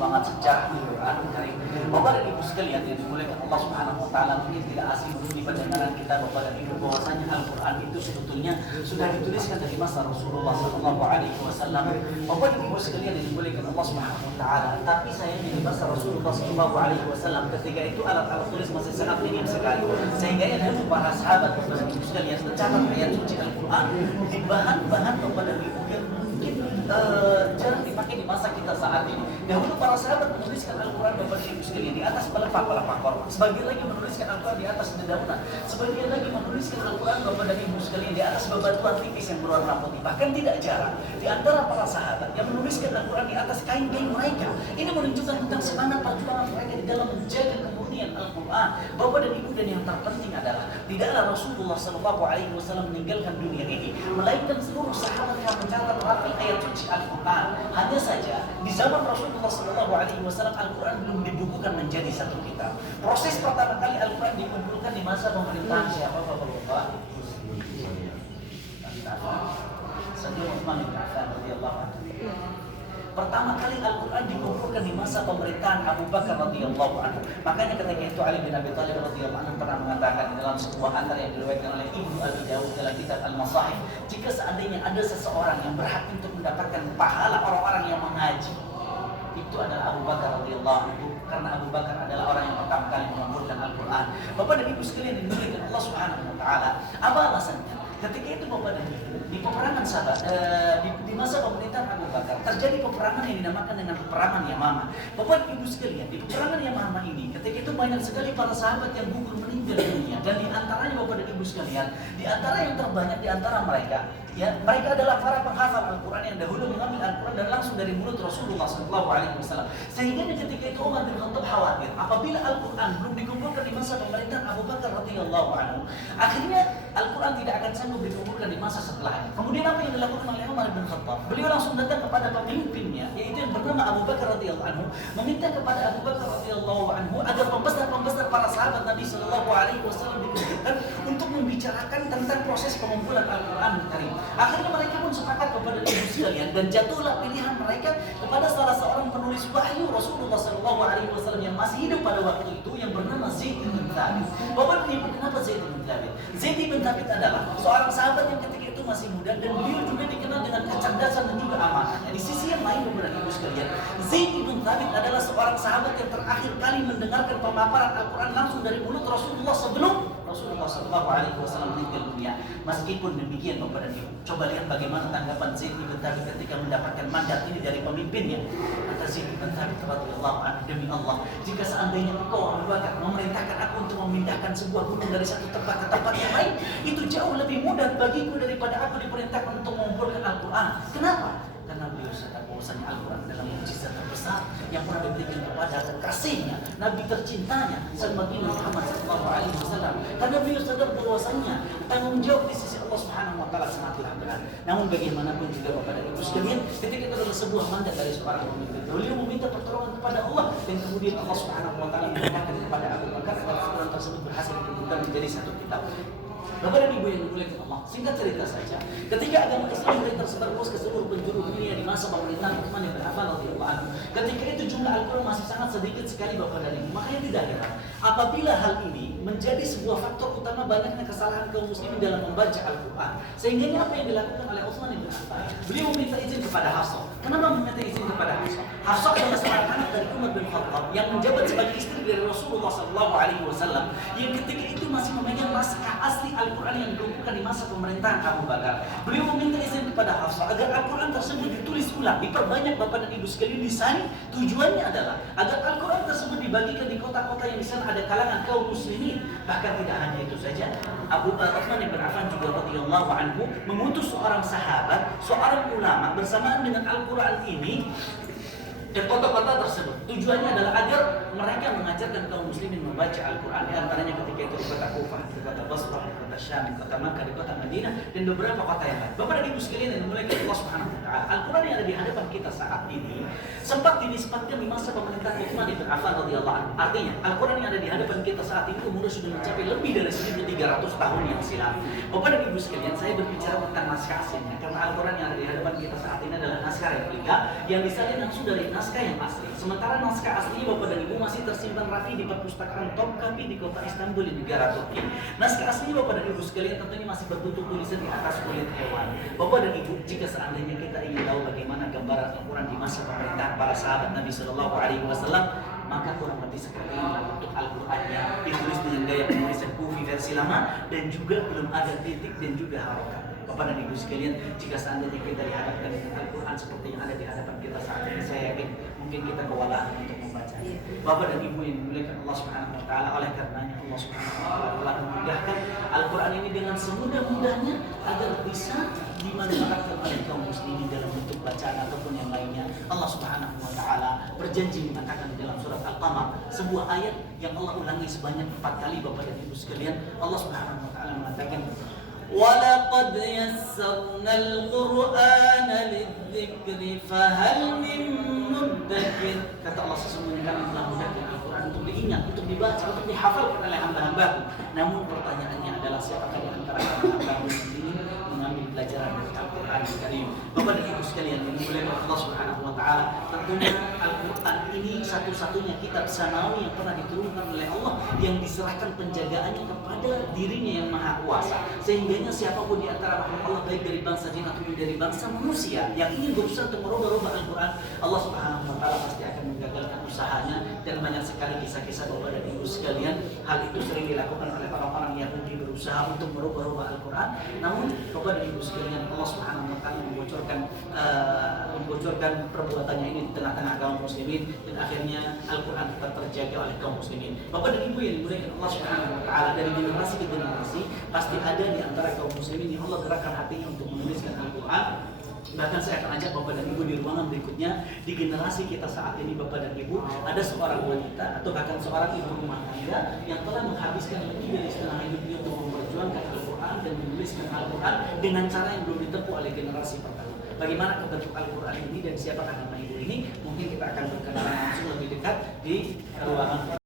perjuangan sejarah Al-Quran Karim. Bapak dan Ibu sekalian yang dimuliakan Allah Subhanahu wa taala, mungkin tidak asing di pendengaran kita Bapak dan Ibu bahwasanya Al-Quran itu sebetulnya sudah dituliskan dari masa Rasulullah sallallahu alaihi wasallam. Bapak dan Ibu sekalian yang dimuliakan Allah Subhanahu wa taala, tapi sayangnya di masa Rasulullah sallallahu alaihi wasallam ketika itu alat-alat tulis masih sangat minim sekali. Sehingga yang dulu para sahabat Bapak dan Ibu sekalian mencatat ayat suci Al-Quran di bahan-bahan Bapak dan Ibu yang mungkin jarang dipakai di masa kita saat ini. Dahulu para sahabat menuliskan Al-Quran Bapak dan Ibu sekalian di atas pelepah-pelepah korma. Sebagian lagi menuliskan Al-Quran di atas dedaunan. Sebagian lagi menuliskan Al-Quran Bapak dan Ibu sekalian di atas bebatuan tipis yang berwarna putih. Bahkan tidak jarang di antara para sahabat yang menuliskan Al-Quran di atas kain-kain mereka. Ini menunjukkan tentang semangat perjuangan mereka di dalam menjaga kemurnian Al-Quran. Bapak dan Ibu, dan yang terpenting adalah tidaklah Rasulullah SAW meninggalkan dunia ini, melainkan seluruh sahabat yang mencatat rapi ayat suci Al-Quran. Hanya saja di zaman Rasulullah SAW Al-Quran belum dibukukan menjadi satu kitab. Proses pertama kali Al-Quran dikumpulkan di masa pemerintahan siapa Bapak? Sayyidina Utsman bin Affan radhiyallahu anhu. Pertama kali Al-Quran dikumpulkan di masa pemerintahan Abu Bakar radhiyallahu anhu. Makanya ketika itu Ali bin Abi Thalib radhiyallahu anhu pernah mengatakan dalam sebuah antar yang diriwayatkan oleh Ibnu Abi Dawud dalam kitab Al-Masahif, jika seandainya ada seseorang yang berhak untuk mendapatkan pahala orang-orang yang mengaji, itu adalah Abu Bakar radhiyallahu anhu, karena Abu Bakar adalah orang yang pertama kali mengumpulkan Al-Quran. Bapak dan Ibu sekalian yang dimuliakan Allah Subhanahu wa taala, apa alasannya? Ketika itu Bapak dan Ibu, di peperangan sahabat, di masa pemerintahan Abu Bakar terjadi peperangan yang dinamakan dengan peperangan Yamamah. Bapak dan Ibu sekalian, di peperangan Yamamah ini ketika itu banyak sekali para sahabat yang gugur meninggal dunia, dan di antaranya Bapak dan Ibu sekalian, di antara yang terbanyak di antara mereka, ya, mereka adalah para penghafal Al-Quran yang dahulu mengambil Al-Quran dan langsung dari mulut Rasulullah SAW. Sehingga ketika itu Umar bin Khattab khawatir apabila Al-Quran belum dikumpulkan di masa pemerintahan Abu Bakar radhiyallahu anhu, akhirnya Al-Quran tidak akan sanggup dikumpulkan di masa setelahnya. Kemudian apa yang dilakukan oleh Umar bin Khattab? Beliau langsung datang kepada pemimpinnya, yaitu yang bernama Abu Bakar radhiyallahu anhu, meminta kepada Abu Bakar radhiyallahu anhu agar pembesar-pembesar para sahabat Nabi sallallahu alaihi wasallam dikumpulkan untuk membicarakan tentang proses pengumpulan Al-Quran Karim. Akhirnya mereka pun sepakat kepada Ibu sekalian, dan jatuhlah pilihan mereka kepada salah seorang penulis wahyu Rasulullah SAW yang masih hidup pada waktu itu, yang bernama Zaid bin Thabit. Bapak dan Ibu, kenapa Zaid bin Thabit? Zaid bin Thabit adalah seorang sahabat yang ketika itu masih muda, dan beliau juga dikenal dengan kecerdasan dan juga amanahnya. Di sisi yang lain Bapak dan Ibu sekalian, Zaid bin Thabit adalah seorang sahabat yang terakhir kali mendengarkan pemaparan Al-Quran langsung dari mulut Rasulullah sebelum Rasulullah SAW meninggal dunia. Meskipun demikian Bapak dan Ibu, coba lihat bagaimana tanggapan Zaid bin Thabit ketika mendapatkan mandat ini dari pemimpinnya. Kata Zaid bin Thabit radhiyallahu anhu, demi Allah, jika seandainya engkau Abu Bakar memerintahkan aku untuk memindahkan sebuah gunung dari satu tempat ke tempat yang lain, itu jauh lebih mudah bagiku daripada aku diperintahkan untuk mengumpulkan Al-Quran. Kenapa? Karena beliau sadar bahwasanya Al-Quran adalah mukjizat terbesar yang pernah diberikan kepada kekasihnya, Nabi tercintanya, Nabi Muhammad SAW. Karena beliau sadar bahwasanya tanggung jawab di sisi Allah Subhanahu wa taala sangatlah berat. Namun bagaimanapun juga Bapak dan Ibu sekalian, ketika itu adalah sebuah mandat dari seorang pemimpin, beliau meminta pertolongan kepada Allah, dan kemudian Allah Subhanahu wa taala memerintahkan kepada Abu Bakar agar Al-Quran tersebut berhasil dikumpulkan menjadi satu kitab. Bapak dan Ibu yang dimuliakan Allah, singkat cerita saja, ketika agama Islam mulai tersebar luas ke seluruh penjuru dunia di masa pemerintahan Utsman bin Affan radhiyallahu anhu, ketika itu jumlah Al-Quran masih sangat sedikit sekali Bapak dan Ibu. Makanya tidak heran apabila hal ini menjadi sebuah faktor utama banyaknya kesalahan kaum muslimin dalam membaca Al-Quran. Sehingga apa yang dilakukan oleh Utsman bin Affan? Beliau meminta izin kepada Hafsah. Kenapa meminta izin kepada Hafsah? Hafsah adalah seorang anak dari Umar bin Khattab yang menjabat sebagai istri dari Rasulullah SAW, yang ketika itu masih memegang naskah asli Al-Quran yang dikumpulkan di masa pemerintahan Abu Bakar. Beliau meminta izin kepada Hafsah agar Al-Quran tersebut ditulis ulang, diperbanyak Bapak dan Ibu sekalian desain. Tujuannya adalah agar Al-Quran tersebut dibagikan di kota-kota yang di sana ada kalangan kaum muslimin. Bahkan tidak hanya itu saja, Utsman bin Affan juga radhiyallahu anhu mengutus seorang sahabat, seorang ulama bersamaan dengan Al-Quran ini ke kota-kota tersebut. Tujuannya adalah agar mereka mengajarkan kaum muslimin membaca Al-Quran. Di antaranya ketika itu di kota Kufah, di kota Basrah, di kota Syam, di kota Makkah, di kota Madinah, dan beberapa kota yang lain. Bapak dan Ibu sekalian yang dimuliakan Allah Subhanahu wa taala, Al-Quran yang ada di hadapan kita saat ini sempat dinisbatkan di masa pemerintahan Utsman bin bin Affan radhiyallahu anhu. Artinya, Al-Quran yang ada di hadapan kita saat ini umurnya sudah mencapai lebih dari 1.300 tahun yang silam. Bapak dan Ibu sekalian, saya berbicara tentang naskah aslinya karena Al-Quran yang ada di hadapan kita saat ini adalah naskah replika yang disalin langsung dari naskah yang asli. Sementara naskah asli Bapak dan Ibu masih tersimpan rapi di perpustakaan Topkapi di kota Istanbul di negara Turki. Naskah asli Bapak dan Ibu sekalian tentunya masih berbentuk tulisan di atas kulit hewan. Bapak dan Ibu, jika seandainya kita ingin tahu bagaimana gambaran Al-Quran di masa pemerintahan para sahabat Nabi Shallallahu Alaihi Wasallam, maka kurang lebih seperti inilah bentuk Al-Qurannya, ditulis dengan gaya penulisan Kufi versi lama dan juga belum ada titik dan juga harokat. Bapak dan Ibu sekalian, jika seandainya kita dihadapkan dengan Al-Quran seperti yang ada di hadapan kita saat ini, saya yakin mungkin kita kewalahan untuk membacanya. Bapak dan Ibu yang dimuliakan Allah Subhanahu Wa Taala, oleh karenanya Allah Subhanahu Wa Taala telah memudahkan Al-Quran ini dengan semudah-mudahnya agar bisa dimanfaatkan oleh kaum muslimin dalam bentuk bacaan ataupun yang lainnya. Allah Subhanahu Wa Taala berjanji mengatakan dalam surat Al-Qamar, sebuah ayat yang Allah ulangi sebanyak 4 kali. Bapak dan Ibu sekalian, Allah Subhanahu Wa Taala mengatakan, وَلَقَدْ يَسَّرْنَا الْقُرْآنَ لِلذِّكْرِ فَهَلْ مِن مُّدَّكِرٍ. Kata Allah, sesungguhnya kami telah mudahkan Al-Quran untuk diingat, untuk dibaca, untuk dihafalkan oleh hamba-hamba-Ku. Namun pertanyaannya adalah, siapakah di antara hamba-Hamba ini mengambil pelajaran dari Al-Quran Karim? Bapak dan Ibu sekalian yang dimuliakan Allah Subhanahu Wa Taala, tentunya Al-Quran ini satu-satunya kitab samawi yang pernah diturunkan oleh Allah yang diserahkan penjagaannya kepada dirinya yang maha kuasa, sehingga siapapun di antara makhluk Allah, baik dari bangsa jin ataupun dari bangsa manusia, yang ingin berusaha untuk merubah Al-Quran, Allah Subhanahu Wa Taala pasti akan menggagalkan usahanya. Dan banyak sekali kisah-kisah Bapak dan Ibu sekalian, hal itu sering dilakukan oleh orang-orang Yahudi berusaha untuk merubah Al-Quran. Namun Bapak dan Ibu sekalian, Allah Subhanahu Wa Taala membocorkan perbuatannya ini di tengah-tengah kaum muslimin, dan akhirnya Al-Quran tetap terjaga oleh kaum muslimin. Bapak dan Ibu yang dimuliakan Allah Subhanahu Wa Taala, dari generasi ke generasi pasti ada di antara kaum muslimin yang Allah gerakkan hatinya untuk menuliskan Al-Quran. Bahkan saya akan ajak Bapak dan Ibu di ruangan berikutnya, di generasi kita saat ini Bapak dan Ibu, ada seorang wanita atau bahkan seorang ibu rumah tangga yang telah menghabiskan lebih dari setengah hidupnya untuk memperjuangkan Al-Quran dan menuliskan Al-Quran dengan cara yang belum ditempuh oleh generasi pertama. Bagaimana bentuk Al-Quran ini dan siapakah nama ibu ini? Mungkin kita akan berkenalan langsung lebih dekat di ruangan